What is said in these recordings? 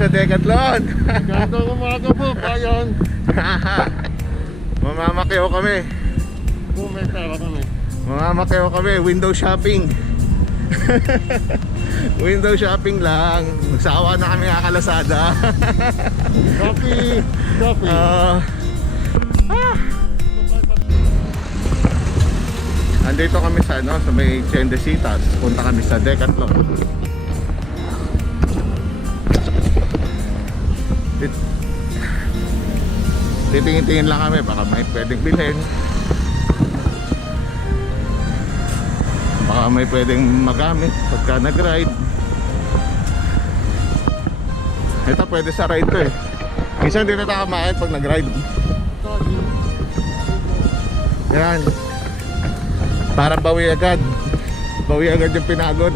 sa Decathlon. Gandang umaga po, bayan. Mamamakyaw kami. Kung may pera kami. Mamamakyaw kami, window shopping. Window shopping lang. Nagsawa na kami kakalasada. Coffee. Andito kami sa sa may Chendesitas. Punta kami sa Decathlon. Titingin-tingin lang kami, baka may pwedeng bilhin, baka may pwedeng magamit pagka nag-ride. Ito pwede sa ride to eh. Minsan hindi na takamain pag nag-ride. Yan, para bawi agad yung pinagod.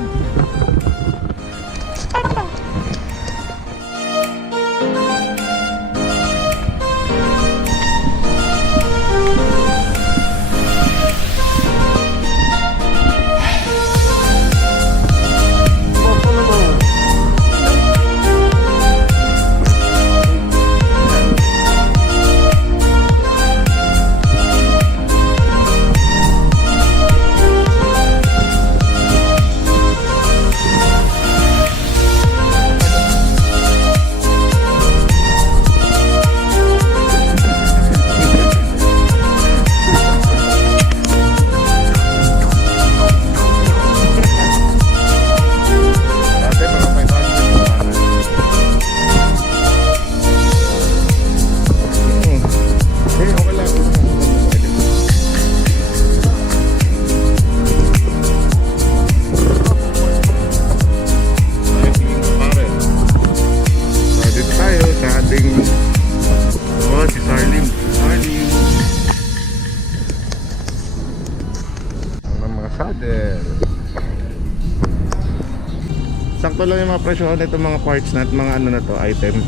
Sakto lang yung mga presyo nito, mga parts na mga ano na to, item.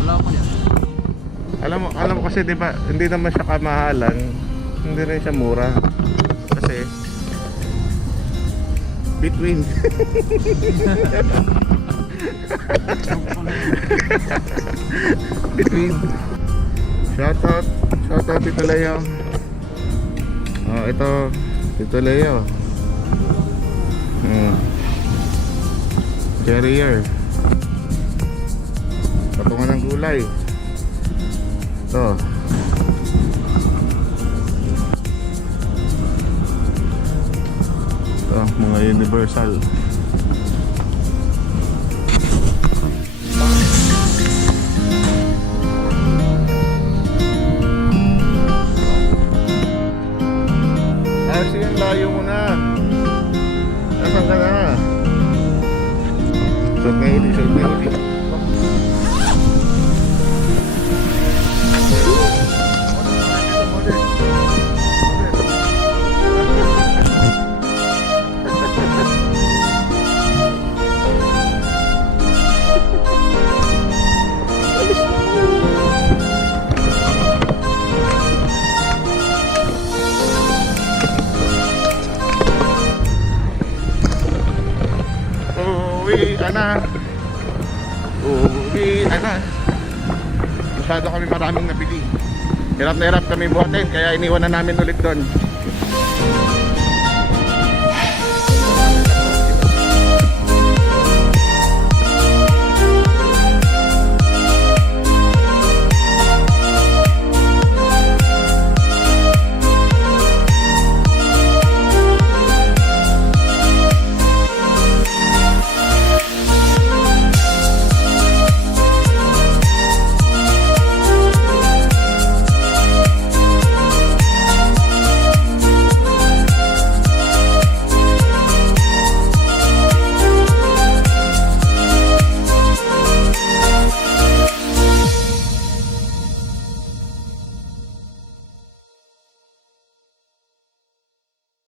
Wala pa yan. Alam mo kasi 'di ba, hindi naman siya kamahalan, hindi rin siya mura. Kasi between between. Shoutout Tito Leo. Oh, ito Tito Leo. Carrier, patungan ng gulay. Ito mga universal. Sige, layo mo na. Nasaan ka na? Suot na uli. Uwi na. Masyado kami maraming nabili. Hirap na hirap kami buhatin, kaya iniwan na namin ulit doon.